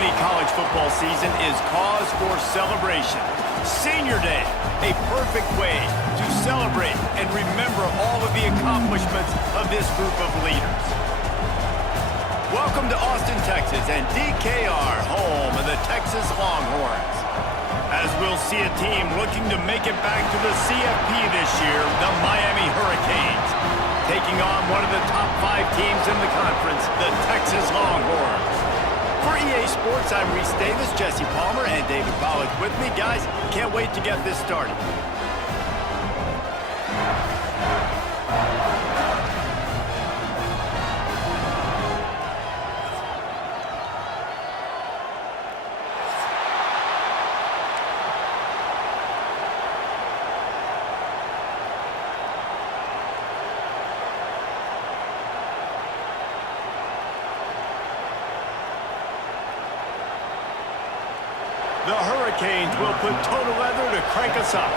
any college football season is cause for celebration. Senior Day, a perfect way to celebrate and remember all of the accomplishments of this group of leaders. Welcome to Austin, Texas, and DKR, home of the Texas Longhorns. As we'll see a team looking to make it back to the CFP this year, the Miami Hurricanes, taking on one of the top 5 teams in the conference, the Texas Longhorns. For EA Sports, I'm Reese Davis, Jesse Palmer, and David Pollack with me. Guys, can't wait to get this started. The Hurricanes will put total leather to crank us up.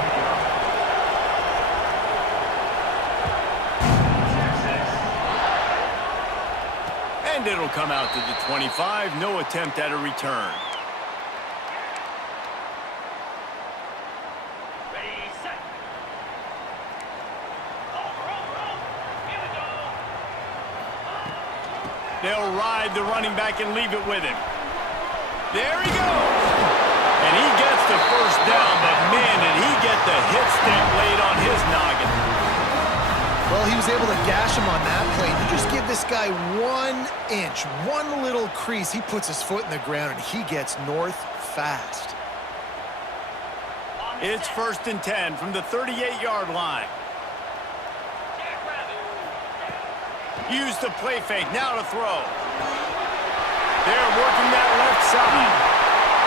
And it'll come out to the 25. No attempt at a return. Ready, set. Here we go. They'll ride the running back and leave it with him. There he goes. And he gets the first down, but man, did he get the hit stick laid on his noggin. Well, he was able to gash him on that play. You just give this guy 1 inch, one little crease. He puts his foot in the ground, and he gets north fast. It's 1st and 10 from the 38-yard line. Use the play fake, now to throw. They're working that left side.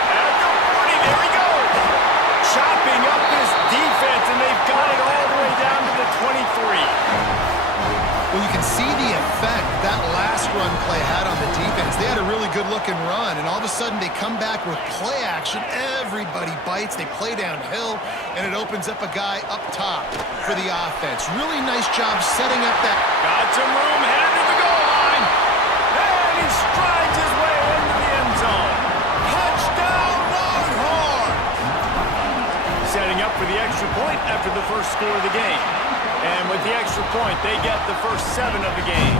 At the 40, there he goes. Chopping up this defense, and they've got it all the way down to the 23. Well, you can see the effect that last run play had on the defense. They had a really good-looking run, and all of a sudden they come back with play action. Everybody bites. They play downhill, and it opens up a guy up top for the offense. Really nice job setting up that. Got some room, headed to the goal line. And he strides his way into the end zone. Touchdown, Longhorns! Setting up for the extra point after the first score of the game. And with the extra point, they get the first 7 of the game.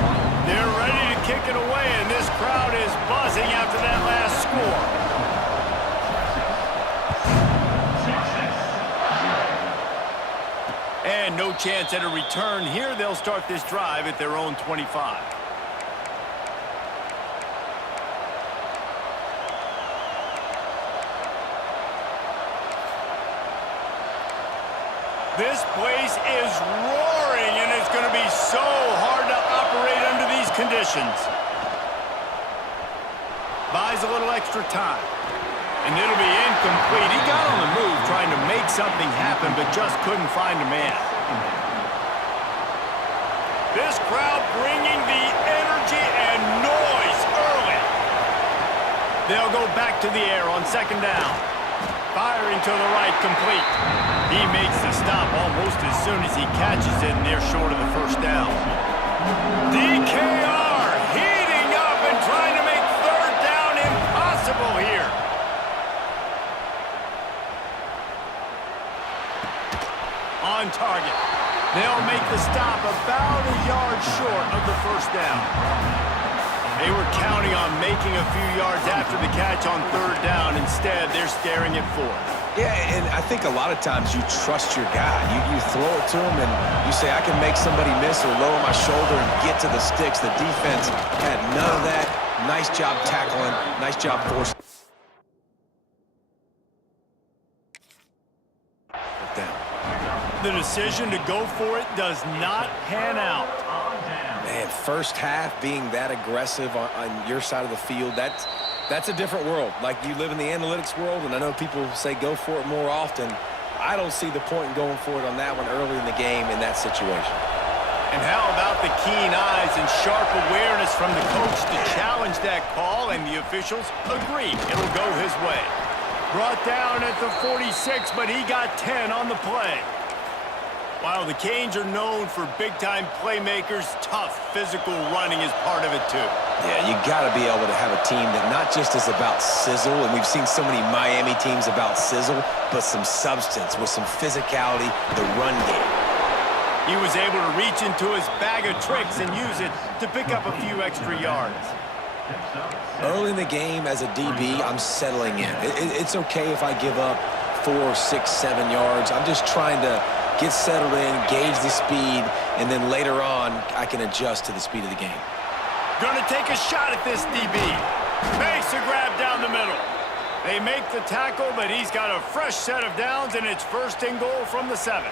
They're ready to kick it away, and this crowd is buzzing after that last score. And no chance at a return here. They'll start this drive at their own 25. This place is roaring, and it's going to be so hard to operate under these conditions. Buys a little extra time. And it'll be incomplete. He got on the move trying to make something happen, but just couldn't find a man. This crowd bringing the energy and noise early. They'll go back to the air on 2nd down. Firing to the right, complete. He makes the stop almost as soon as he catches it, and they're short of the first down. DKR heating up and trying to make 3rd down impossible here. On target. They'll make the stop about a yard short of the first down. They were counting on making a few yards after the catch on 3rd down. Instead, they're staring at 4th. Yeah, and I think a lot of times you trust your guy. You throw it to him, and you say, I can make somebody miss or lower my shoulder and get to the sticks. The defense had none of that. Nice job tackling. Nice job forcing. The decision to go for it does not pan out. Man, first half being that aggressive on your side of the field, that's a different world. Like, you live in the analytics world, and I know people say go for it more often. I don't see the point in going for it on that one early in the game in that situation. And how about the keen eyes and sharp awareness from the coach to challenge that call, and the officials agree it'll go his way. Brought down at the 46, but he got 10 on the play. While the Canes are known for big-time playmakers, tough physical running is part of it too. Yeah, you got to be able to have a team that not just is about sizzle, and we've seen so many Miami teams about sizzle, but some substance with some physicality, the run game. He was able to reach into his bag of tricks and use it to pick up a few extra yards. Early in the game as a DB, I'm settling in. It's okay if I give up 4, 6, 7 yards. I'm just trying to get settled in, gauge the speed, and then later on, I can adjust to the speed of the game. Gonna take a shot at this DB. Makes a grab down the middle. They make the tackle, but he's got a fresh set of downs, and it's 1st and goal from the 7.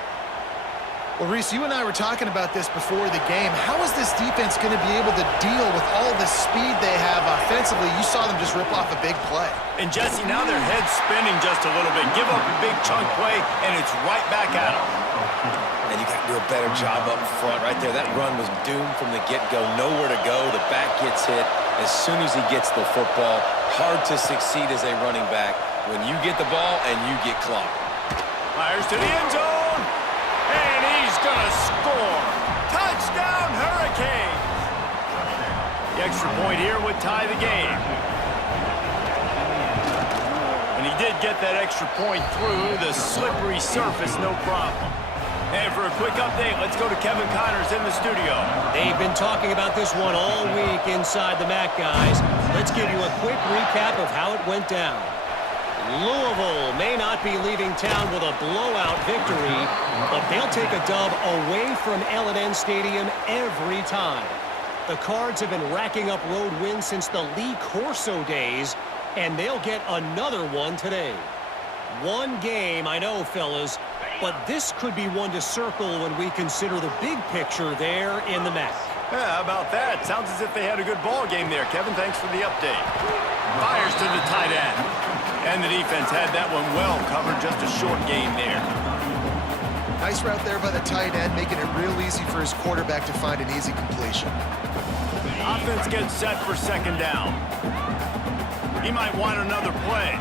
Well, Reese, you and I were talking about this before the game. How is this defense going to be able to deal with all the speed they have offensively? You saw them just rip off a big play. And, Jesse, now their head's spinning just a little bit. Give up a big chunk play, and it's right back at them. And you got to do a better job up front right there. That run was doomed from the get-go. Nowhere to go. The back gets hit as soon as he gets the football. Hard to succeed as a running back when you get the ball and you get clocked. Fires to the end zone. And he's going to score. Touchdown, Hurricanes. The extra point here would tie the game. And he did get that extra point through the slippery surface, no problem. And for a quick update, let's go to Kevin Connors in the studio. They've been talking about this one all week inside the MAC, guys. Let's give you a quick recap of how it went down. Louisville may not be leaving town with a blowout victory, but they'll take a dub away from L&N Stadium every time. The Cards have been racking up road wins since the Lee Corso days, and they'll get another one today. One game, I know, fellas, but this could be one to circle when we consider the big picture there in the MAC. Yeah, how about that? Sounds as if they had a good ball game there. Kevin, thanks for the update. Fires to the tight end. And the defense had that one well covered, just a short gain there. Nice route there by the tight end, making it real easy for his quarterback to find an easy completion. Offense gets set for 2nd down. He might want another play.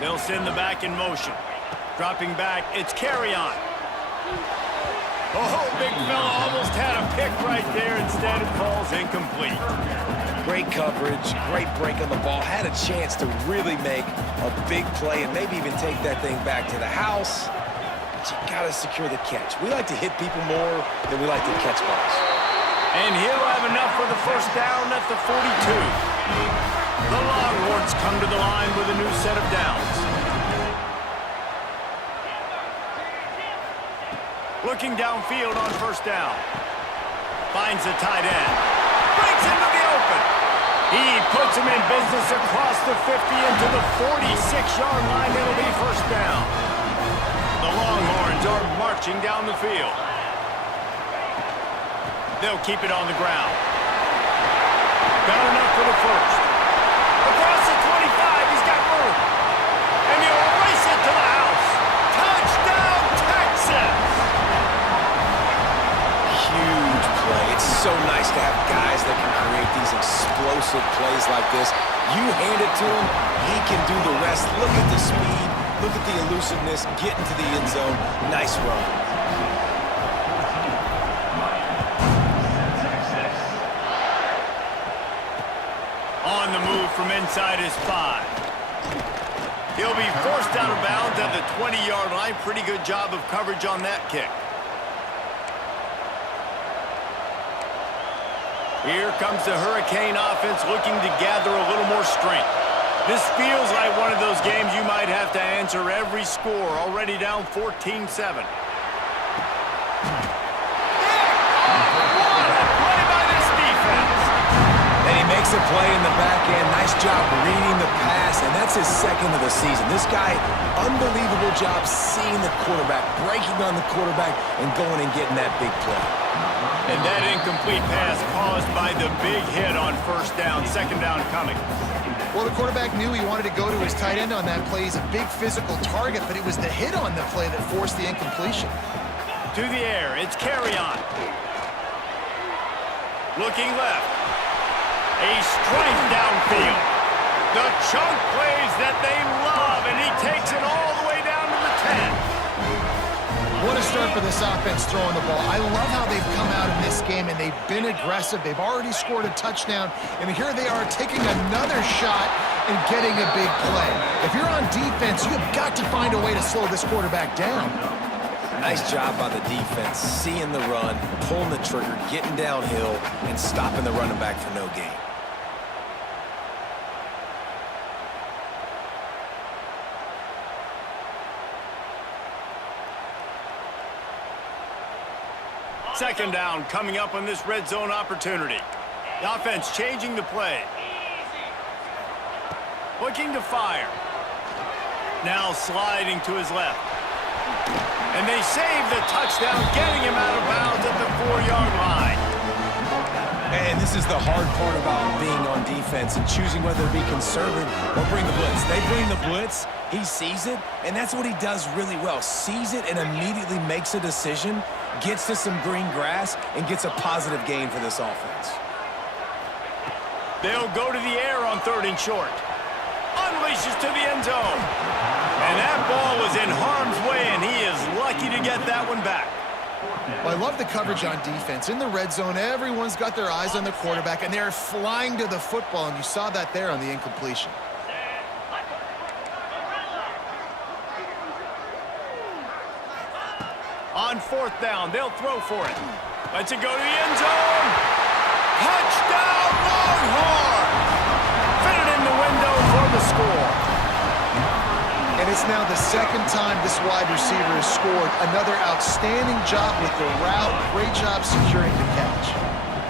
They'll send the back in motion. Dropping back, it's Carry-On. Oh, big fella almost had a pick right there. Instead, it falls incomplete. Great coverage, great break on the ball. Had a chance to really make a big play and maybe even take that thing back to the house. But you got to secure the catch. We like to hit people more than we like to catch balls. And he'll have enough for the 1st down at the 42. The Longhorns come to the line with a new set of downs. Looking downfield on 1st down. Finds the tight end. Breaks into the open. He puts him in business across the 50 into the 46-yard line. It'll be 1st down. The Longhorns are marching down the field. They'll keep it on the ground. Got enough for the 1st. Across the 25, he's got room. And he'll race it to the house. Touchdown, Texas! Huge play. It's so nice to have guys that can create these explosive plays like this. You hand it to him, he can do the rest. Look at the speed. Look at the elusiveness. Get into the end zone. Nice run. On the move from inside his 5. He'll be forced out of bounds at the 20-yard line. Pretty good job of coverage on that kick. Here comes the Hurricane offense looking to gather a little more strength. This feels like one of those games you might have to answer every score. Already down 14-7. Makes a play in the back end. Nice job reading the pass, and that's his 2nd of the season. This guy, unbelievable job seeing the quarterback, breaking on the quarterback, and going and getting that big play. And that incomplete pass caused by the big hit on 1st down, 2nd down coming. Well, the quarterback knew he wanted to go to his tight end on that play. He's a big physical target, but it was the hit on the play that forced the incompletion. To the air, it's Carry-On. Looking left. A strike downfield. The chunk plays that they love, and he takes it all the way down to the 10. What a start for the this offense throwing the ball. I love how they've come out in this game, and they've been aggressive. They've already scored a touchdown, and here they are taking another shot and getting a big play. If you're on defense, you've got to find a way to slow this quarterback down. Nice job by the defense, seeing the run, pulling the trigger, getting downhill, and stopping the running back for no gain. Second down coming up on this red zone opportunity. The offense changing the play. Looking to fire. Now sliding to his left. And they save the touchdown, getting him out of bounds at the 4-yard line. And this is the hard part about being on defense and choosing whether to be conservative or bring the blitz. They bring the blitz, he sees it, and that's what he does really well. Sees it and immediately makes a decision, gets to some green grass, and gets a positive gain for this offense. They'll go to the air on 3rd and short. Unleashes to the end zone. And that ball was in harm's way, and he is lucky to get that one back. Well, I love the coverage on defense. In the red zone, everyone's got their eyes on the quarterback, and they're flying to the football, and you saw that there on the incompletion. On 4th down, they'll throw for it. Lets it go to the end zone. Touchdown, Longhorns! Fitted in the window for the score. And it's now the second time this wide receiver has scored. Another outstanding job with the route. Great job securing the catch.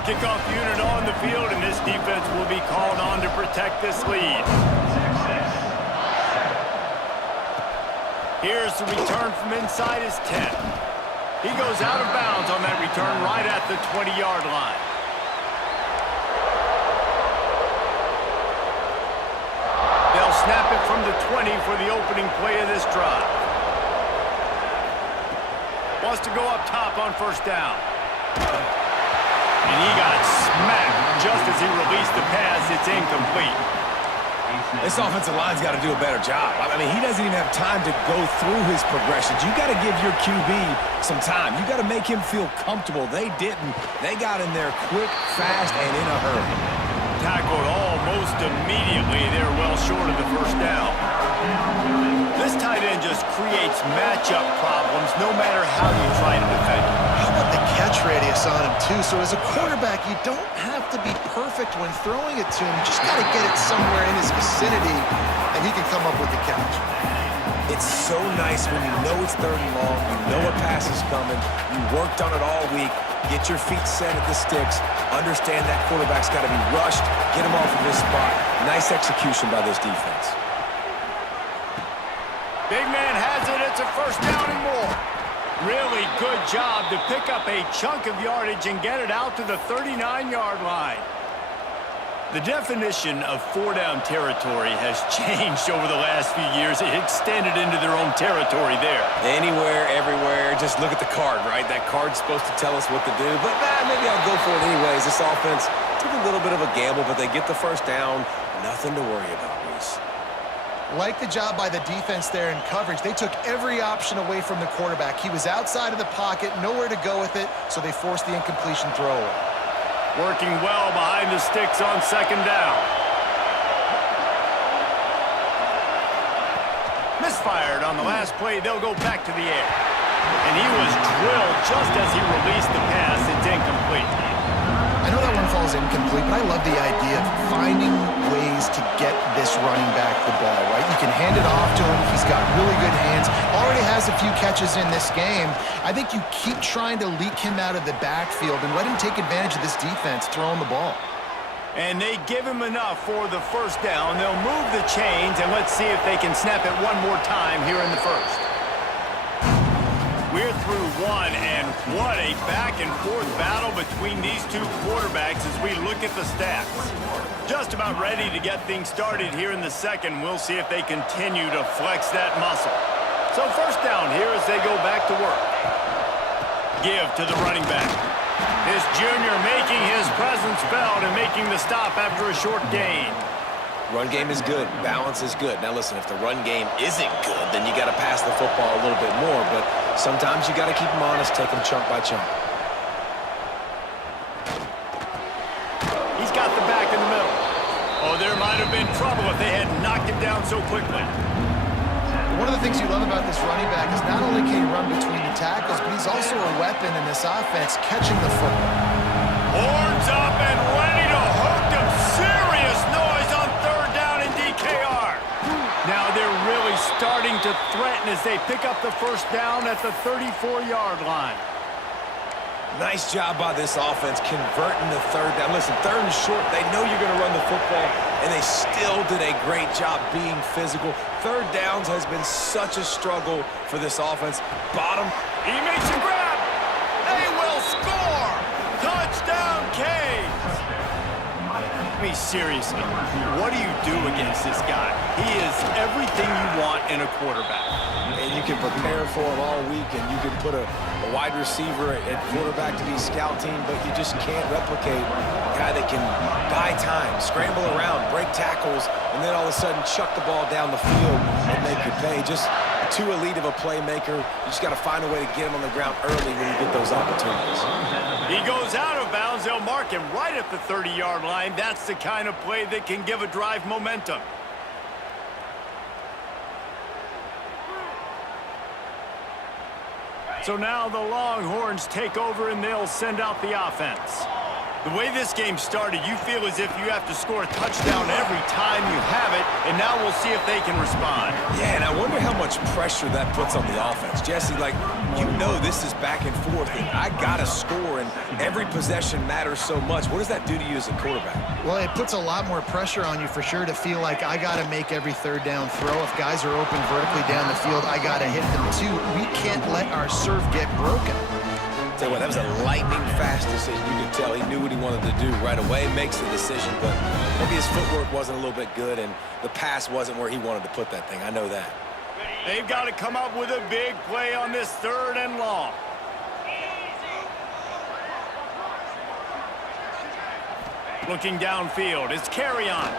Kickoff unit on the field, and this defense will be called on to protect this lead. Here's the return from inside his 10. He goes out of bounds on that return right at the 20-yard line. They'll snap it from the 20 for the opening play of this drive. Wants to go up top on 1st down. And he got smacked just as he released the pass. It's incomplete. This offensive line's got to do a better job. I mean, he doesn't even have time to go through his progressions. You got to give your QB some time. You got to make him feel comfortable. They didn't. They got in there quick, fast, and in a hurry. Tackled almost immediately. They're well short of the 1st down. This tight end just creates matchup problems no matter how you try to defend him. How about the catch radius on him, too? So as a quarterback, you don't have to be perfect when throwing it to him. You just got to get it somewhere in his vicinity, and he can come up with the catch. It's so nice when you know it's 3rd and long, you know a pass is coming, you worked on it all week, get your feet set at the sticks, understand that quarterback's got to be rushed, get him off of his spot. Nice execution by this defense. Big man has it. It's a 1st down and more. Really good job to pick up a chunk of yardage and get it out to the 39-yard line. The definition of 4-down territory has changed over the last few years. It extended into their own territory there. Anywhere, everywhere, just look at the card, right? That card's supposed to tell us what to do, but maybe I'll go for it anyways. This offense took a little bit of a gamble, but they get the 1st down. Nothing to worry about, Reese. Like the job by the defense there in coverage. They took every option away from the quarterback. He was outside of the pocket, nowhere to go with it, so they forced the incompletion throw away. Working well behind the sticks on 2nd down. Misfired on the last play. They'll go back to the air. And he was drilled just as he released the pass. It's incomplete. I know that one falls incomplete, but I love the idea of finding ways to get this running back the ball, right? You can hand it off to him. He's got really good hands. Already has a few catches in this game. I think you keep trying to leak him out of the backfield and let him take advantage of this defense throwing the ball. And they give him enough for the 1st down. They'll move the chains, and let's see if they can snap it one more time here in the 1st. We're through one, and what a back-and-forth battle between these two quarterbacks as we look at the stats. Just about ready to get things started here in the 2nd. We'll see if they continue to flex that muscle. So 1st down here as they go back to work. Give to the running back. This junior making his presence felt and making the stop after a short gain. Run game is good. Balance is good. Now, listen, if the run game isn't good, then you got to pass the football a little bit more. But sometimes you got to keep them honest, take them chunk by chunk. He's got the back in the middle. Oh, there might have been trouble if they had knocked him down so quickly. One of the things you love about this running back is not only can he run between the tackles, but he's also a weapon in this offense catching the football. Horns up and ready to hook them. Serious noise on third down in DKR. Now they're really starting to threaten as they pick up the first down at the 34-yard line. Nice job by this offense converting the third down. Listen, third and short, they know you're going to run the football, and they still did a great job being physical. Third downs has been such a struggle for this offense. Bottom. He makes a grab. They will score. Touchdown, Canes. I mean, seriously, what do you do against this guy? He is everything you want in a quarterback. And you can prepare for him all week, and you can put a wide receiver at quarterback to be scout team, but you just can't replicate a guy that can buy time, scramble around, break tackles, and then all of a sudden chuck the ball down the field and make you pay. Just too elite of a playmaker. You just got to find a way to get him on the ground early when you get those opportunities. He goes out of bounds. They'll mark him right at the 30-yard line. That's the kind of play that can give a drive momentum. So now the Longhorns take over and they'll send out the offense. The way this game started, you feel as if you have to score a touchdown every time you have it, and now we'll see if they can respond. Yeah, and I wonder how much pressure that puts on the offense. Jesse, like, you know this is back and forth, and I got to score, and every possession matters so much. What does that do to you as a quarterback? Well, it puts a lot more pressure on you for sure to feel like I got to make every third down throw. If guys are open vertically down the field, I got to hit them too. We can't let our serve get broken. Tell you what, that was a lightning-fast decision. You could tell he knew what he wanted to do right away, makes the decision, but maybe his footwork wasn't a little bit good, and the pass wasn't where he wanted to put that thing. I know that. They've got to come up with a big play on this third and long. Looking downfield, it's Carry-On.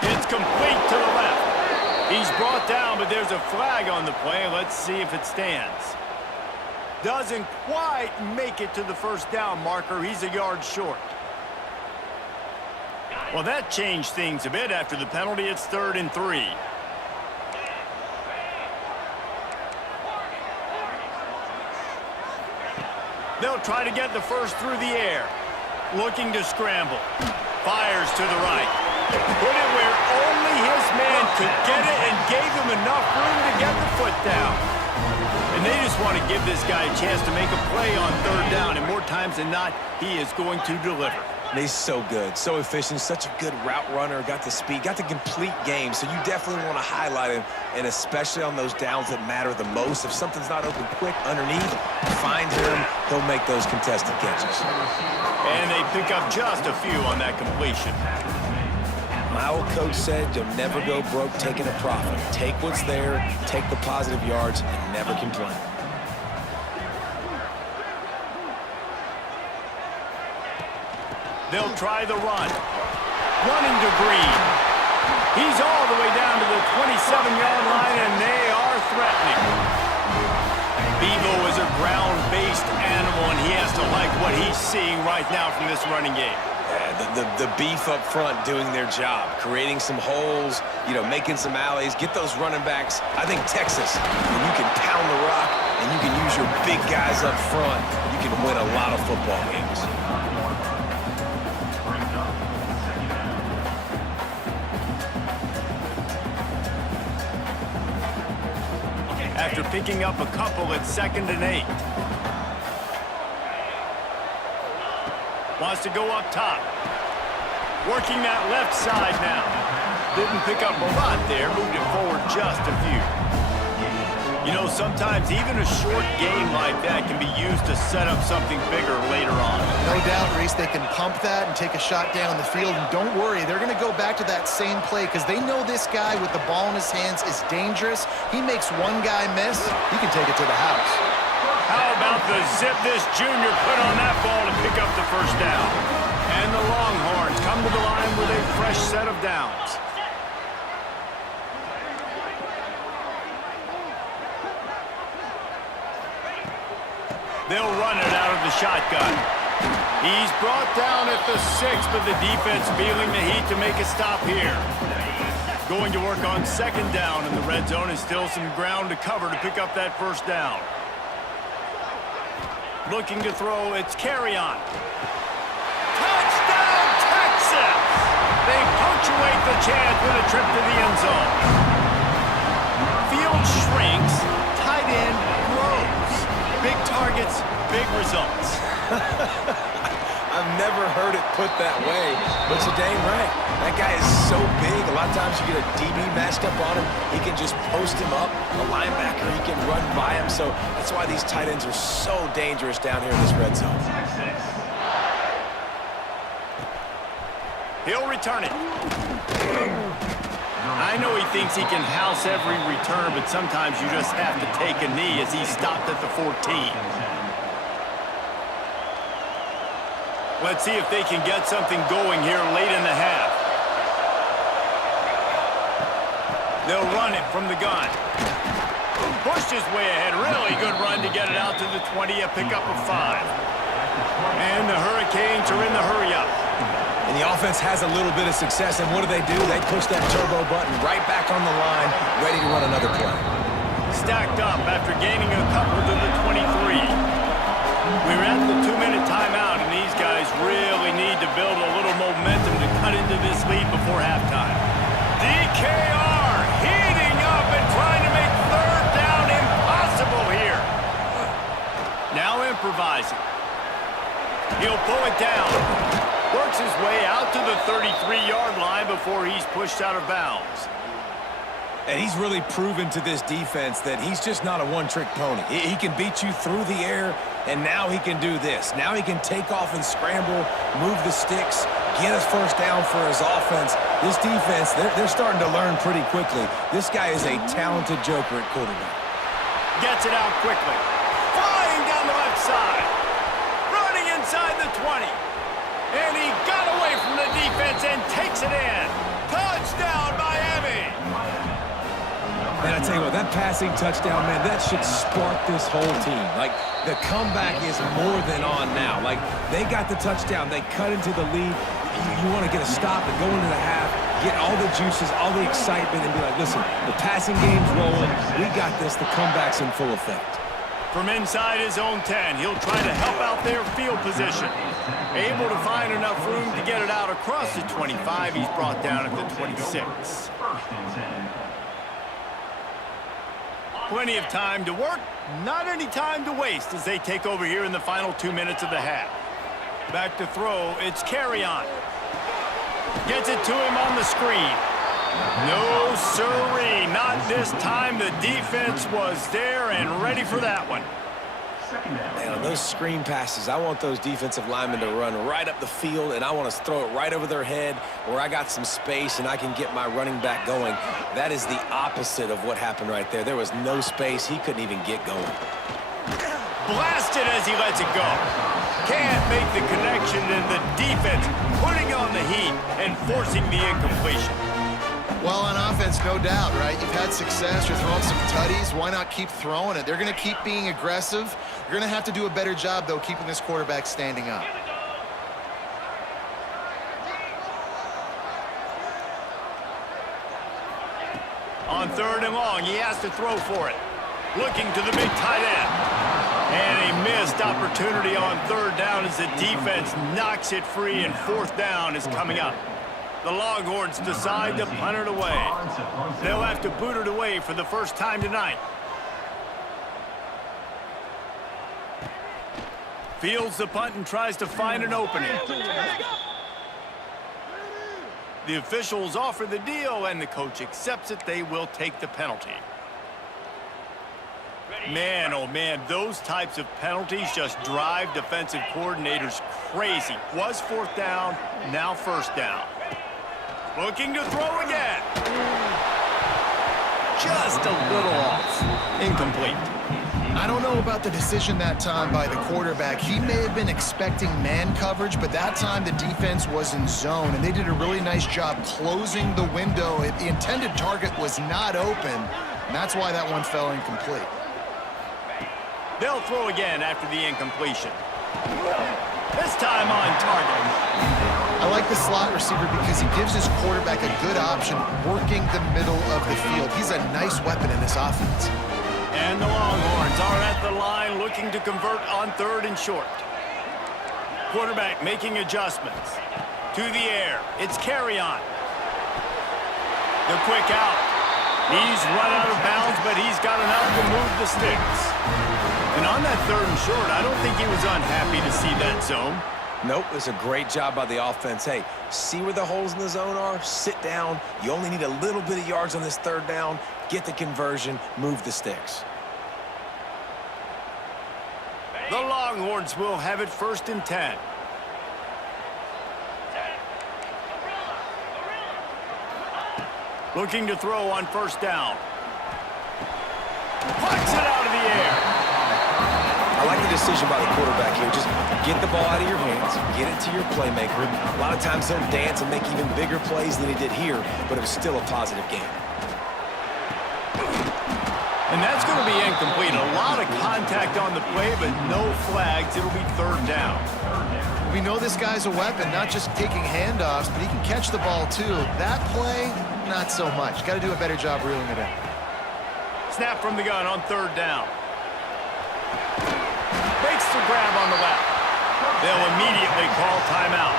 It's complete to the left. He's brought down, but there's a flag on the play. Let's see if it stands. Doesn't quite make it to the first down marker. He's a yard short. Well, that changed things a bit after the penalty. It's 3rd and 3. They'll try to get the first through the air. Looking to scramble. Fires to the right. Put it where only his man could get it and gave him enough room to get the foot down. And they just want to give this guy a chance to make a play on third down, and more times than not, he is going to deliver. And he's so good, so efficient, such a good route runner, got the speed, got the complete game, so you definitely want to highlight him, and especially on those downs that matter the most. If something's not open quick underneath, find him, he'll make those contested catches. And they pick up just a few on that completion. My old coach said you'll never go broke taking a profit. Take what's there, take the positive yards, and never complain. They'll try the run. Running to Green. He's all the way down to the 27-yard line, and they are threatening. Bevo is a ground-based animal, and he has to like what he's seeing right now from this running game. Yeah, the beef up front doing their job, creating some holes, making some alleys, get those running backs. I think Texas, when you can pound the rock and you can use your big guys up front, you can win a lot of football games. After picking up a couple at 2nd and 8. Wants to go up top. Working that left side now. Didn't pick up a lot there. Moved it forward just a few. Sometimes even a short game like that can be used to set up something bigger later on. No doubt, Reese, they can pump that and take a shot down the field. And don't worry, they're going to go back to that same play because they know this guy with the ball in his hands is dangerous. He makes one guy miss, he can take it to the house. How about the zip this junior put on that ball to pick up the first down? And the Longhorns come to the line with a fresh set of downs. They'll run it out of the shotgun. He's brought down at the 6, but the defense feeling the heat to make a stop here. Going to work on second down in the red zone, and still some ground to cover to pick up that first down. Looking to throw, it's Carry-on. Touchdown, Texas! They punctuate the chance with a trip to the end zone. Field shrinks, tight end grows. Big targets, big results. I've never heard it put that way, but you're dang right. That guy is so big. A lot of times you get a DB matched up on him. He can just post him up. A linebacker, he can run by him. So that's why these tight ends are so dangerous down here in this red zone. He'll return it. I know he thinks he can house every return, but sometimes you just have to take a knee as he stopped at the 14. Let's see if they can get something going here late in the half. They'll run it from the gun. Pushed his way ahead. Really good run to get it out to the 20, a pickup of 5. And the Hurricanes are in the hurry-up. And the offense has a little bit of success, and what do? They push that turbo button right back on the line, ready to run another play. Stacked up after gaining a couple to the 23. We're at the 2-minute timeout, and these guys really need to build a little momentum to cut into this lead before halftime. DKR heating up and trying to make third down impossible here. Now improvising. He'll pull it down. Works his way out to the 33-yard line before he's pushed out of bounds. And he's really proven to this defense that he's just not a one-trick pony. He can beat you through the air, and now he can do this. Now he can take off and scramble, move the sticks, get us first down for his offense. This defense, they're starting to learn pretty quickly. This guy is a talented joker at quarterback. Gets it out quickly. Flying down the left side. Running inside the 20. And he got away from the defense and takes it in. Touchdown, Miami! And I tell you what, that passing touchdown, man, that should spark this whole team. Like, the comeback is more than on now. Like, they got the touchdown. They cut into the lead. You want to get a stop and go into the half, get all the juices, all the excitement, and be like, listen, the passing game's rolling. We got this. The comeback's in full effect. From inside his own 10, he'll try to help out their field position. Able to find enough room to get it out across the 25. He's brought down at the 26. Plenty of time to work, not any time to waste as they take over here in the final 2 minutes of the half. Back to throw, it's Carry-on. Gets it to him on the screen. No sirree, not this time. The defense was there and ready for that one. Man, on those screen passes, I want those defensive linemen to run right up the field, and I want to throw it right over their head where I got some space and I can get my running back going. That is the opposite of what happened right there. There was no space. He couldn't even get going. Blasted as he lets it go. Can't make the connection, and the defense putting on the heat and forcing the incompletion. Well, on offense, no doubt, right? You've had success. You're throwing some tutties. Why not keep throwing it? They're going to keep being aggressive. You're going to have to do a better job, though, keeping this quarterback standing up. On 3rd and long, he has to throw for it. Looking to the big tight end. And a missed opportunity on 3rd down as the defense knocks it free, and 4th down is coming up. The Longhorns decide to punt it away. They'll have to boot it away for the first time tonight. Fields the punt and tries to find an opening. The officials offer the deal, and the coach accepts it. They will take the penalty. Man, oh man, those types of penalties just drive defensive coordinators crazy. Was 4th down, now 1st down. Looking to throw again. Just a little off. Incomplete. I don't know about the decision that time by the quarterback. He may have been expecting man coverage, but that time the defense was in zone, and they did a really nice job closing the window. The intended target was not open, and that's why that one fell incomplete. They'll throw again after the incompletion. This time on target. I like the slot receiver because he gives his quarterback a good option working the middle of the field. He's a nice weapon in this offense. And the Longhorns are at the line looking to convert on 3rd and short. Quarterback making adjustments. To the air. It's Carry-On. The quick out. He's run out of bounds, but he's got enough to move the sticks. And on that 3rd and short, I don't think he was unhappy to see that zone. Nope, it's a great job by the offense. Hey, see where the holes in the zone are? Sit down. You only need a little bit of yards on this 3rd down. Get the conversion, move the sticks. The Longhorns will have it 1st and 10. Looking to throw on 1st down. Plucks it out of the air. I like the decision by the quarterback here. Just get the ball out of your hands, get it to your playmaker. A lot of times he'll dance and make even bigger plays than he did here, but it was still a positive game. And that's going to be incomplete. A lot of contact on the play, but no flags. It'll be 3rd down. We know this guy's a weapon, not just taking handoffs, but he can catch the ball too. That play, not so much. Got to do a better job reeling it in. Snap from the gun on 3rd down. Makes the grab on the left. They'll immediately call timeout.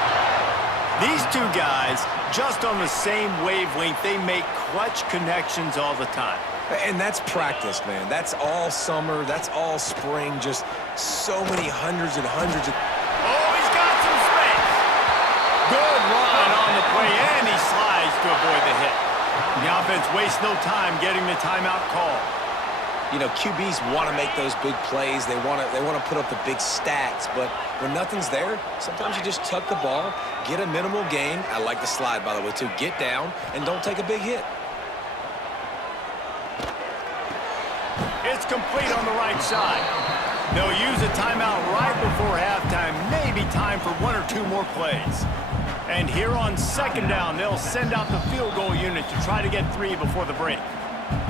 These two guys, just on the same wavelength, they make clutch connections all the time. And that's practice, man. That's all summer. That's all spring. Just so many hundreds and hundreds of... Oh, he's got some space. Good run on the play, and he slides to avoid the hit. The offense wastes no time getting the timeout call. You know, QBs want to make those big plays. They want to put up the big stats. But when nothing's there, sometimes you just tuck the ball, get a minimal gain. I like the slide, by the way, too. Get down and don't take a big hit. It's complete on the right side. They'll use a timeout right before halftime. Maybe time for 1 or 2 more plays. And here on 2nd down, they'll send out the field goal unit to try to get 3 before the break.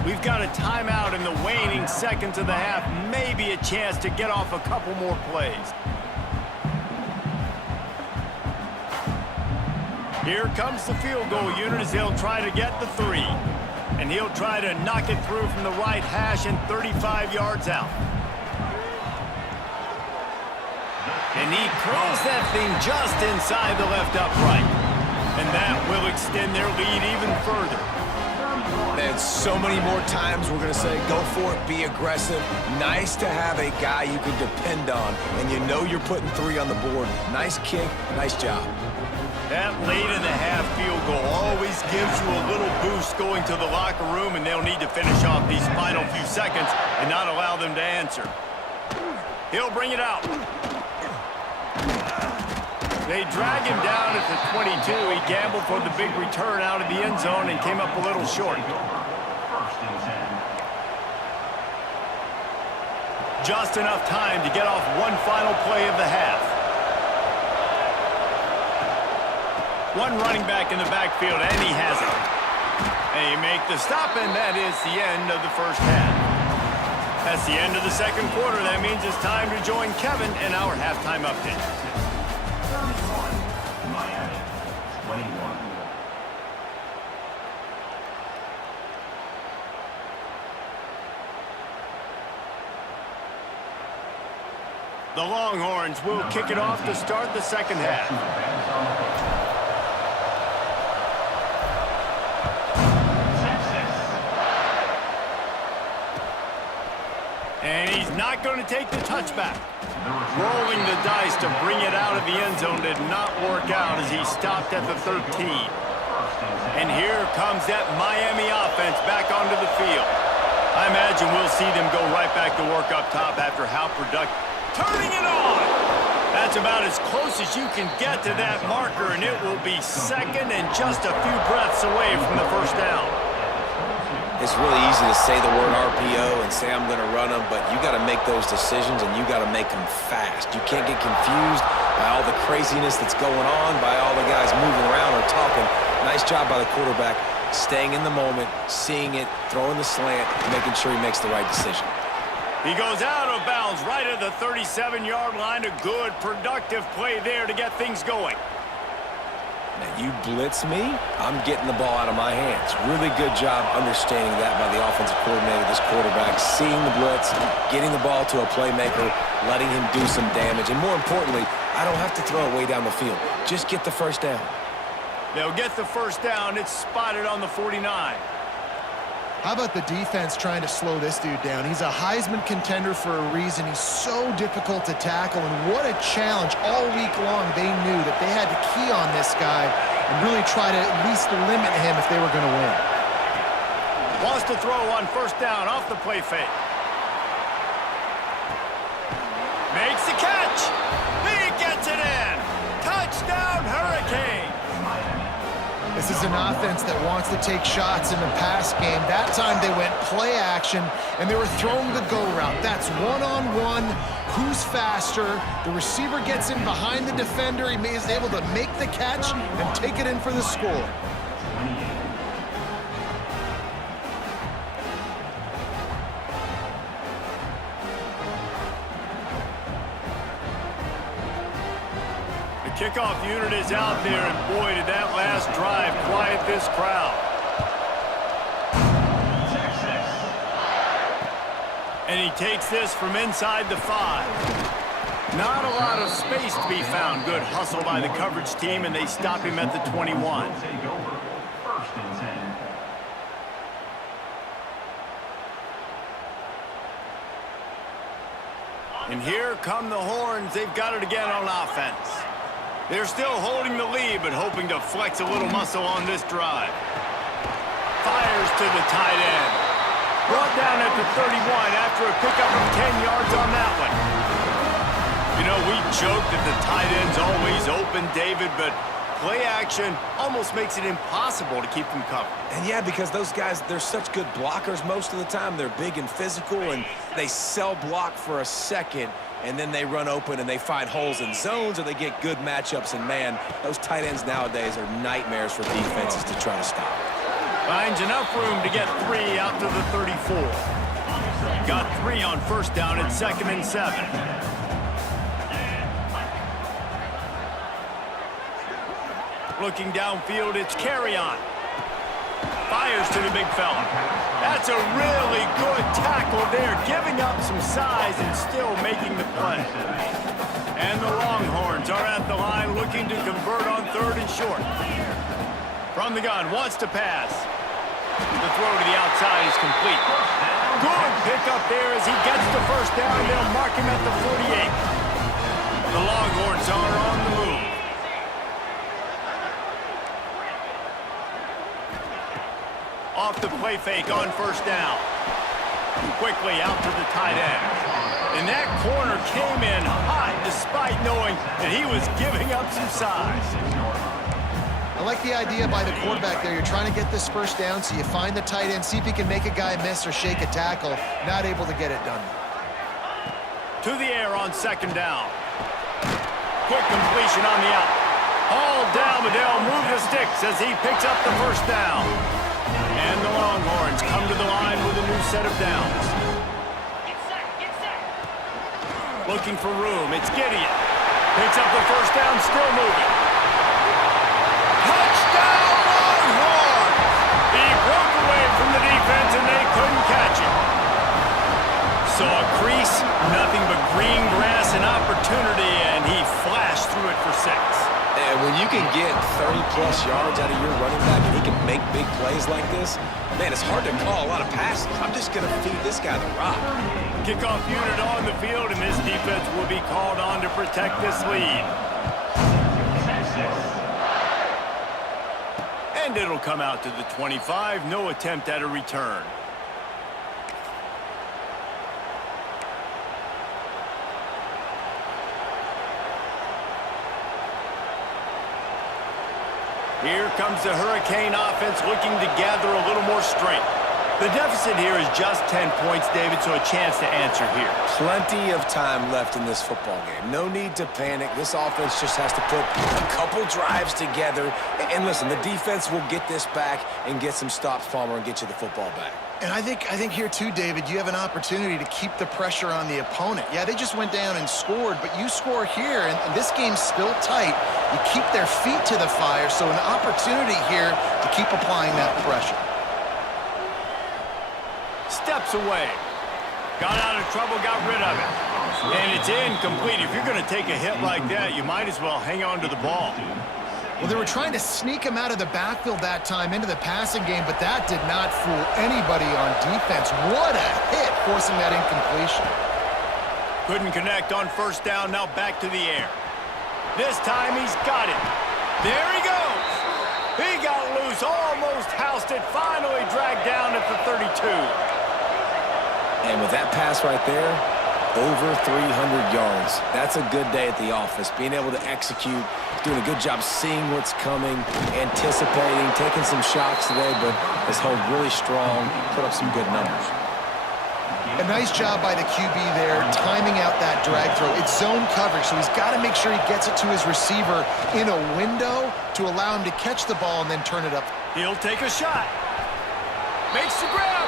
We've got a timeout in the waning seconds of the half. Maybe a chance to get off a couple more plays. Here comes the field goal unit as they'll try to get the 3. And he'll try to knock it through from the right hash and 35 yards out. And he curls that thing just inside the left upright. And that will extend their lead even further. And so many more times we're going to say, go for it, be aggressive. Nice to have a guy you can depend on, and you know you're putting 3 on the board. Nice kick, nice job. That late-in-the-half field goal always gives you a little boost going to the locker room, and they'll need to finish off these final few seconds and not allow them to answer. He'll bring it out. They drag him down at the 22. He gambled for the big return out of the end zone and came up a little short. Just enough time to get off one final play of the half. One running back in the backfield, and he has it. They make the stop, and that is the end of the first half. That's the end of the 2nd quarter. That means it's time to join Kevin in our halftime update. 31, Miami, 21. The Longhorns will kick it off to start the 2nd half. And he's not going to take the touchback. Rolling the dice to bring it out of the end zone did not work out as he stopped at the 13. And here comes that Miami offense back onto the field. I imagine we'll see them go right back to work up top after how productive. Turning it on! That's about as close as you can get to that marker, and it will be 2nd and just a few breaths away from the 1st down. It's really easy to say the word RPO and say I'm going to run them, but you got to make those decisions and you got to make them fast. You can't get confused by all the craziness that's going on, by all the guys moving around or talking. Nice job by the quarterback, staying in the moment, seeing it, throwing the slant, making sure he makes the right decision. He goes out of bounds right at the 37-yard line. A good, productive play there to get things going. Now, you blitz me, I'm getting the ball out of my hands. Really good job understanding that by the offensive coordinator, this quarterback, seeing the blitz, getting the ball to a playmaker, letting him do some damage. And more importantly, I don't have to throw it way down the field. Just get the first down. They'll get the first down. It's spotted on the 49. How about the defense trying to slow this dude down? He's a Heisman contender for a reason. He's so difficult to tackle, and what a challenge. All week long, they knew that they had to key on this guy and really try to at least limit him if they were going to win. Wants to throw on first down off the play fake. Makes the catch. He gets it in. Touchdown, Hurricane. This is an offense that wants to take shots in the pass game. That time they went play action, and they were throwing the go route. That's one-on-one. Who's faster? The receiver gets in behind the defender. He is able to make the catch and take it in for the score. Kickoff unit is out there, and boy, did that last drive quiet this crowd. And he takes this from inside the 5. Not a lot of space to be found. Good hustle by the coverage team, and they stop him at the 21. And here come the Horns. They've got it again on offense. They're still holding the lead, but hoping to flex a little muscle on this drive. Fires to the tight end. Brought down at the 31 after a pickup of 10 yards on that one. You know, we joke that the tight end's always open, David, but play action almost makes it impossible to keep them covered. And yeah, because those guys, they're such good blockers most of the time. They're big and physical, and they sell block for a second, and then they run open and they find holes in zones, or they get good matchups. And man, those tight ends nowadays are nightmares for defenses to try to stop. Finds enough room to get 3 out to the 34. Got 3 on first down at 2nd and 7. Looking downfield, it's Carry-On. Fires to the big fella. That's a really good tackle there, giving up some size and still making the play. And the Longhorns are at the line looking to convert on 3rd and short. From the gun, wants to pass. The throw to the outside is complete. Good pickup there as he gets the first down. They'll mark him at the 48. The Longhorns are on the move. Off the play fake on first down. Quickly out to the tight end. And that corner came in hot despite knowing that he was giving up some size. I like the idea by the quarterback there. You're trying to get this first down, so you find the tight end, see if he can make a guy miss or shake a tackle. Not able to get it done. To the air on 2nd down. Quick completion on the out. Hauled down, but they'll move the sticks as he picks up the first down. And the Longhorns come to the line with a new set of downs. Looking for room, it's Gideon. Picks up the first down, still moving. Touchdown, Longhorns! He broke away from the defense and they couldn't catch him. Saw a crease, nothing but green grass and opportunity, and he flashed through it for 6. And when you can get 30-plus yards out of your running back and he can make big plays like this, man, it's hard to call a lot of passes. I'm just going to feed this guy the rock. Kickoff unit on the field, and this defense will be called on to protect this lead. And it'll come out to the 25. No attempt at a return. Here comes the Hurricane offense looking to gather a little more strength. The deficit here is just 10 points, David, so a chance to answer here. Plenty of time left in this football game. No need to panic. This offense just has to put a couple drives together. And listen, the defense will get this back and get some stops, Palmer, and get you the football back. And I think here too, David, you have an opportunity to keep the pressure on the opponent. Yeah, they just went down and scored, but you score here, and this game's still tight. You keep their feet to the fire, so an opportunity here to keep applying that pressure. Steps away. Got out of trouble, got rid of it. And it's incomplete. If you're going to take a hit like that, you might as well hang on to the ball. Well, they were trying to sneak him out of the backfield that time into the passing game, but that did not fool anybody on defense. What a hit, forcing that incompletion. Couldn't connect on first down, now back to the air. This time he's got it. There he goes. He got loose, almost housed it, finally dragged down at the 32. And with that pass right there, over 300 yards. That's a good day at the office. Being able to execute, doing a good job seeing what's coming, anticipating, taking some shots today, but has held really strong, put up some good numbers. A nice job by the QB there, timing out that drag throw. It's zone coverage, so he's got to make sure he gets it to his receiver in a window to allow him to catch the ball and then turn it up. He'll take a shot. Makes the grab.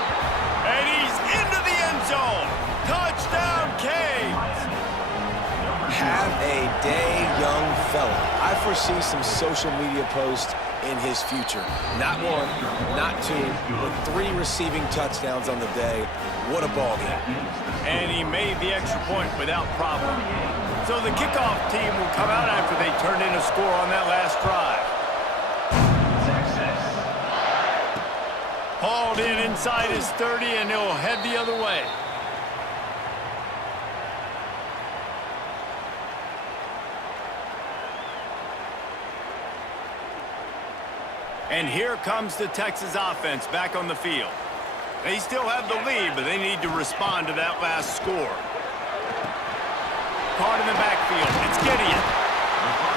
And he's into the end zone. Touchdown, Canes. Have a day, young fella. I foresee some social media posts in his future. Not one, not two, but 3 receiving touchdowns on the day. What a ball game. And he made the extra point without problem. So the kickoff team will come out after they turn in a score on that last drive. Hauled in inside his 30, and he'll head the other way. And here comes the Texas offense back on the field. They still have the lead, but they need to respond to that last score. Caught in the backfield. It's Gideon.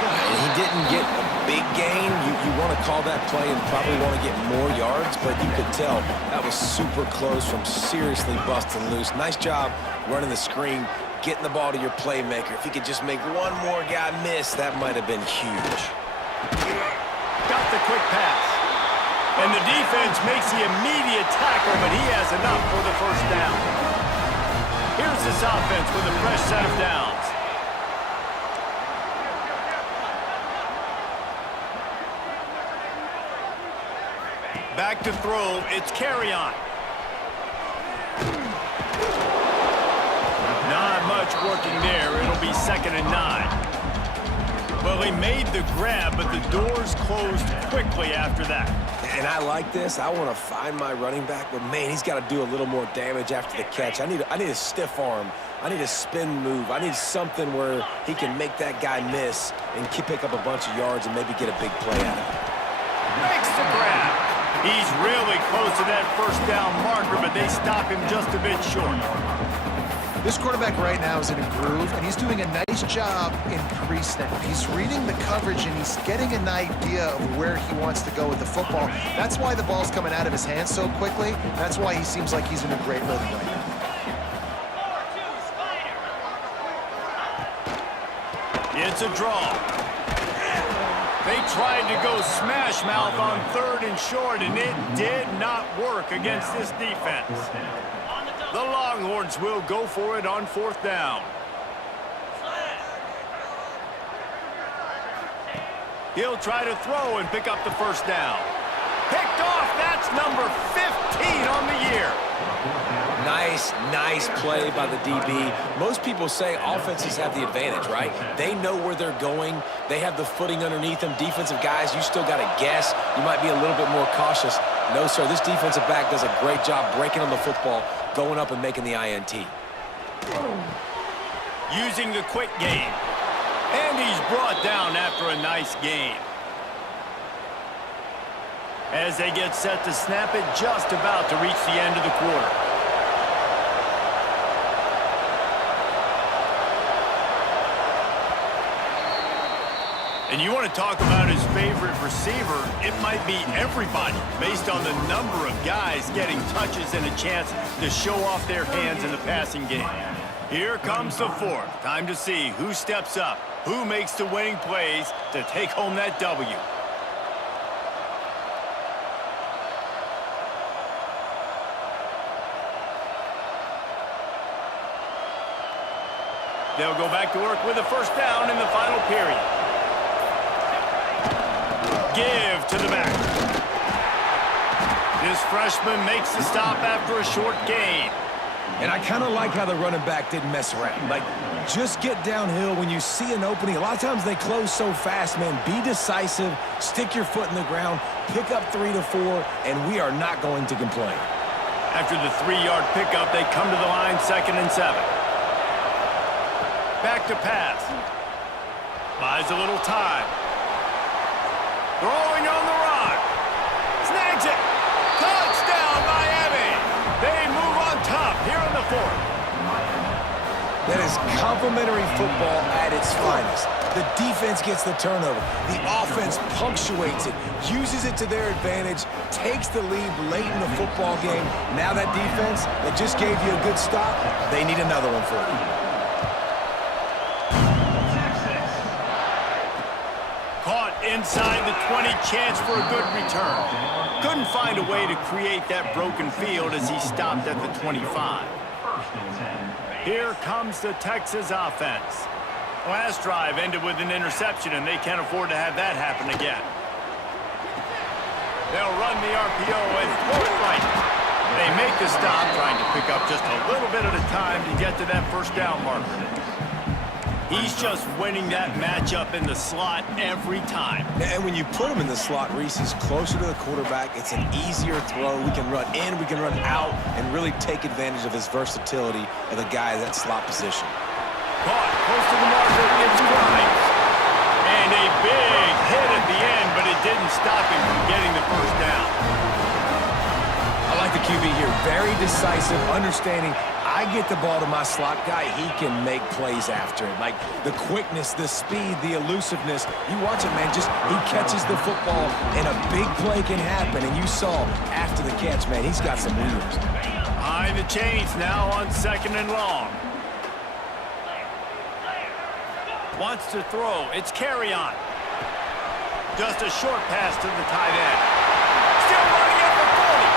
And he didn't get a big gain. You want to call that play and probably want to get more yards, but you could tell that was super close from seriously busting loose. Nice job running the screen, getting the ball to your playmaker. If he could just make one more guy miss, that might have been huge. Got the quick pass. And the defense makes the immediate tackle, but he has enough for the first down. Here's this offense with a fresh set of downs. Back to throw, it's Carry-On. Not much working there. It'll be 2nd and 9. Well, he made the grab, but the doors closed quickly after that. And I like this. I want to find my running back, but man, he's got to do a little more damage after the catch. I need a stiff arm. I need a spin move. I need something where he can make that guy miss and pick up a bunch of yards and maybe get a big play out of it. Makes the grab. He's really close to that first down marker, but they stop him just a bit short. This quarterback right now is in a groove, and he's doing a nice job in pre-snap. He's reading the coverage, and he's getting an idea of where he wants to go with the football. That's why the ball's coming out of his hands so quickly. That's why he seems like he's in a great rhythm right now. It's a draw. They tried to go smash mouth on 3rd and short, and it did not work against this defense. The Longhorns will go for it on 4th down. He'll try to throw and pick up the first down. Picked off. That's number 15 on the year. Nice play by the DB. Most people say offenses have the advantage, right? They know where they're going. They have the footing underneath them. Defensive guys, you still got to guess. You might be a little bit more cautious. No, sir, this defensive back does a great job breaking on the football, going up and making the INT. Using the quick game. And he's brought down after a nice gain. As they get set to snap it, just about to reach the end of the quarter. And you want to talk about his favorite receiver, it might be everybody based on the number of guys getting touches and a chance to show off their hands in the passing game. Here comes the fourth. Time to see who steps up, who makes the winning plays to take home that W. They'll go back to work with a first down in the final period. Give to the back. This freshman makes the stop after a short gain. And I kind of like how the running back didn't mess around. Like, just get downhill when you see an opening. A lot of times they close so fast, man. Be decisive, stick your foot in the ground, pick up 3 to 4, and we are not going to complain. After the 3-yard pickup, they come to the line 2nd and 7. Back to pass. Buys a little time. Throwing on the run. Snags it. Touchdown, Miami. They move on top here in the 4th. That is complimentary football at its finest. The defense gets the turnover. The offense punctuates it, uses it to their advantage, takes the lead late in the football game. Now that defense that just gave you a good stop, they need another one for you. Caught inside the 20, chance for a good return. Couldn't find a way to create that broken field as he stopped at the 25. Here comes the Texas offense. Last drive ended with an interception, and they can't afford to have that happen again. They'll run the RPO and throw it right. They make the stop, trying to pick up just a little bit at a time to get to that first down marker. He's just winning that matchup in the slot every time. And when you put him in the slot, Reese, he's closer to the quarterback. It's an easier throw. We can run in, we can run out, and really take advantage of his versatility of the guy in that slot position. Caught close to the marker, it's Grimes. And a big hit at the end, but it didn't stop him from getting the first down. I like the QB here. Very decisive, understanding. I get the ball to my slot guy, he can make plays after it. Like the quickness, the speed, the elusiveness. You watch it, man, just he catches the football and a big play can happen. And you saw after the catch, man, he's got some wheels. Behind the chains now on 2nd and long. Wants to throw, it's Carry-On. Just a short pass to the tight end. Still running at the 40.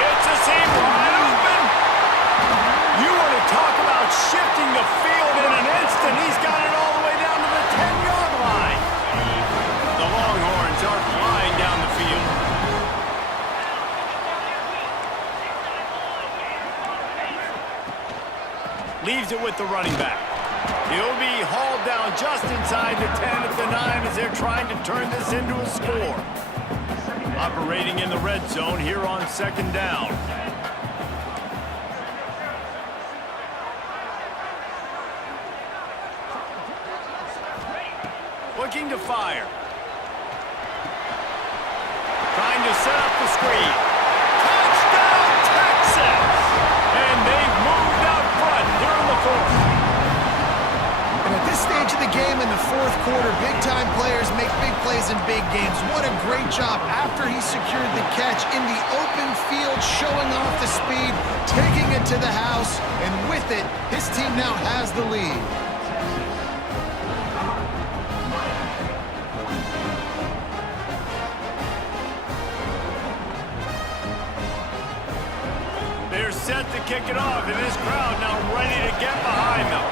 It's a seam wide open. You want to talk about shifting the field in an instant. He's got it all the way down to the 10-yard line. The Longhorns are flying down the field. Leaves it with the running back. He'll be hauled down just inside the 10 at the 9 as they're trying to turn this into a score. Operating in the red zone here on 2nd down. Looking to fire. Trying to set up the screen. Touchdown, Texas! And they've moved out front here in the 4th. And at this stage of the game in the 4th quarter, big-time players make big plays in big games. What a great job after he secured the catch in the open field, showing off the speed, taking it to the house, and with it, his team now has the lead. They're set to kick it off, and this crowd now ready to get behind them.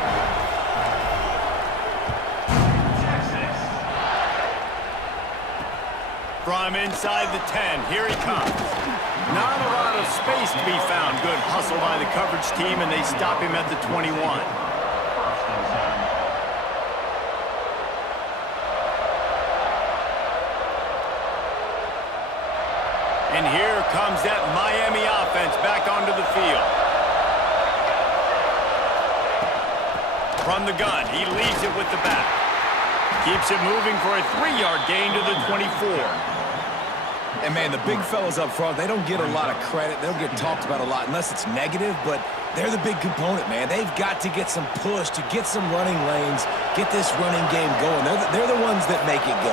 From inside the 10, here he comes. Not a lot of space to be found. Good hustle by the coverage team, and they stop him at the 21. And here comes that Miami offense back onto the field. From the gun, he leaves it with the back. Keeps it moving for a 3-yard gain to the 24. And, man, the big fellas up front, they don't get a lot of credit. They don't get talked about a lot unless it's negative, but they're the big component, man. They've got to get some push, to get some running lanes, get this running game going. They're the ones that make it go.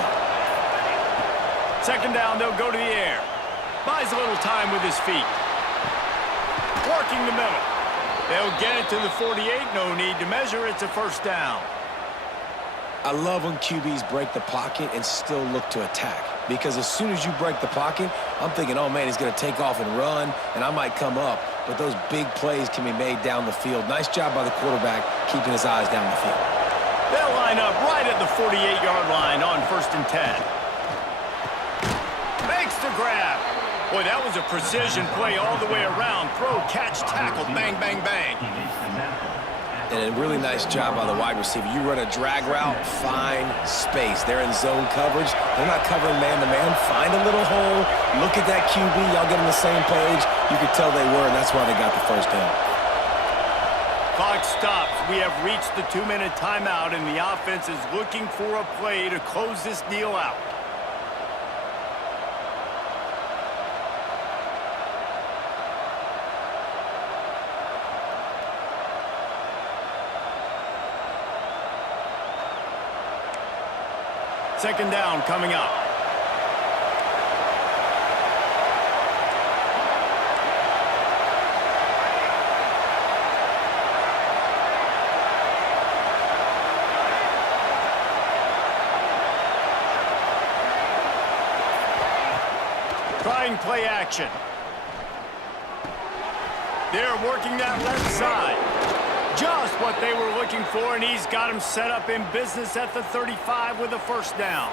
Second down, they'll go to the air. Buys a little time with his feet. Working the middle. They'll get it to the 48. No need to measure. It's a first down. I love when QBs break the pocket and still look to attack. Because as soon as you break the pocket, I'm thinking, oh, man, he's going to take off and run, and I might come up. But those big plays can be made down the field. Nice job by the quarterback keeping his eyes down the field. They'll line up right at the 48-yard line on 1st and 10. Makes the grab. Boy, that was a precision play all the way around. Throw, catch, tackle, bang, bang, bang. And a really nice job by the wide receiver. You run a drag route, find space. They're in zone coverage. They're not covering man-to-man. Find a little hole. Look at that QB. Y'all get on the same page. You could tell they were, and that's why they got the first down. Clock stops. We have reached the 2-minute timeout, and the offense is looking for a play to close this deal out. Second down coming up. Trying play action. They're working that left side. Just what they were looking for, and he's got him set up in business at the 35 with a first down.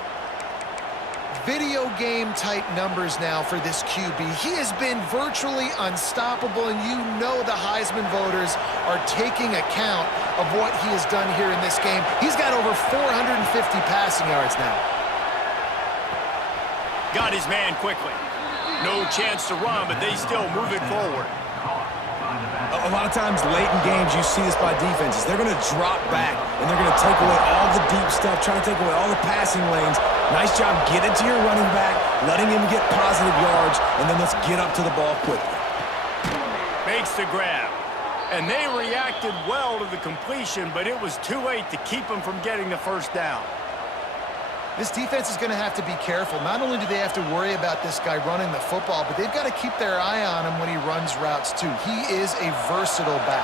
Video game type numbers now for this QB. He has been virtually unstoppable, and you know the Heisman voters are taking account of what he has done here in this game. He's got over 450 passing yards now. Got his man quickly. No chance to run, but they still move it forward. A lot of times late in games, you see this by defenses. They're going to drop back, and they're going to take away all the deep stuff, trying to take away all the passing lanes. Nice job getting to your running back, letting him get positive yards, and then let's get up to the ball quickly. Makes the grab. And they reacted well to the completion, but it was too late to keep him from getting the first down. This defense is going to have to be careful. Not only do they have to worry about this guy running the football, but they've got to keep their eye on him when he runs routes, too. He is a versatile back.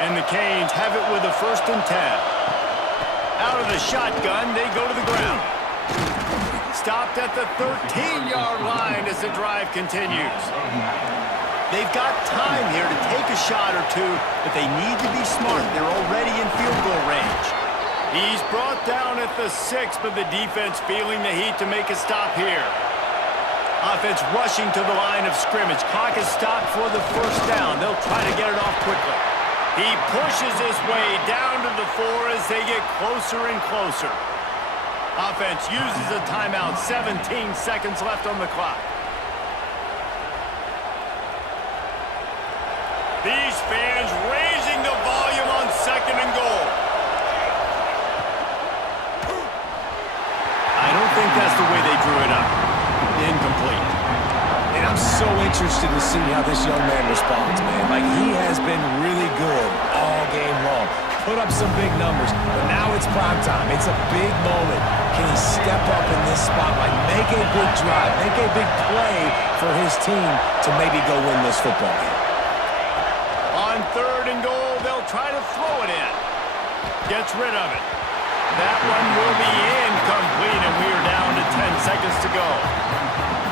And the Canes have it with a 1st and 10. Out of the shotgun, they go to the ground. Stopped at the 13-yard line as the drive continues. They've got time here to take a shot or two, but they need to be smart. They're already in field goal range. He's brought down at the 6, but the defense feeling the heat to make a stop here. Offense rushing to the line of scrimmage. Clock is stopped for the first down. They'll try to get it off quickly. He pushes his way down to the 4 as they get closer and closer. Offense uses a timeout. 17 seconds left on the clock. These fans raising the volume on 2nd and goal. I don't think that's the way they drew it up. Incomplete. And I'm so interested to see how this young man responds, man. Like, he has been really good all game long. Put up some big numbers, but now it's prime time. It's a big moment. Can he step up in this spotlight, make a big drive, make a big play for his team to maybe go win this football game? On 3rd and goal, they'll try to throw it in. Gets rid of it. That one will be incomplete, and we are down to 10 seconds to go.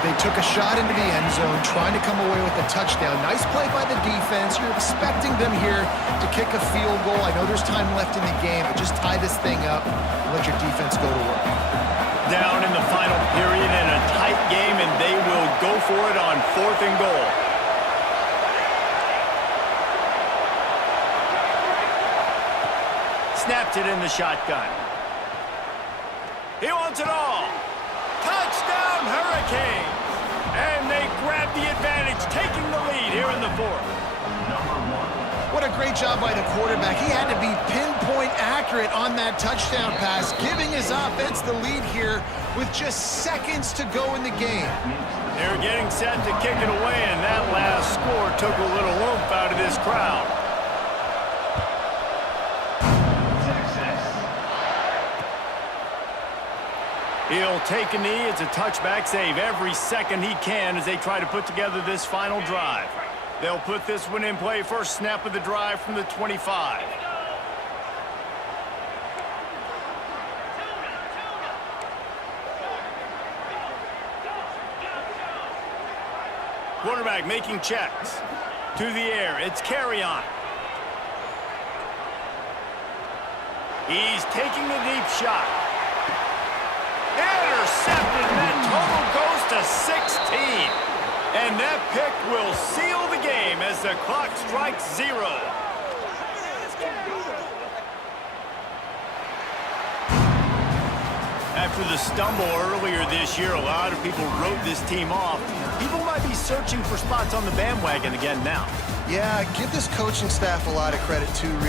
They took a shot into the end zone, trying to come away with a touchdown. Nice play by the defense. You're expecting them here to kick a field goal. I know there's time left in the game, but just tie this thing up and let your defense go to work. Down in the final period in a tight game, and they will go for it on 4th and goal. Snapped it in the shotgun. He wants it all. Touchdown, Hurricanes! And they grab the advantage, taking the lead here in the 4th. What a great job by the quarterback. He had to be pinpoint accurate on that touchdown pass, giving his offense the lead here with just seconds to go in the game. They're getting set to kick it away, and that last score took a little oomph out of this crowd. He'll take a knee. It's a touchback save every second he can as they try to put together this final drive. They'll put this one in play first snap of the drive from the 25. Quarterback making checks. To the air, it's Carrion. He's taking the deep shot. Intercepted, and that total goes to 16. And that pick will seal the game as the clock strikes 0. After the stumble earlier this year, a lot of people wrote this team off. People might be searching for spots on the bandwagon again now. Yeah, give this coaching staff a lot of credit, too, Reed.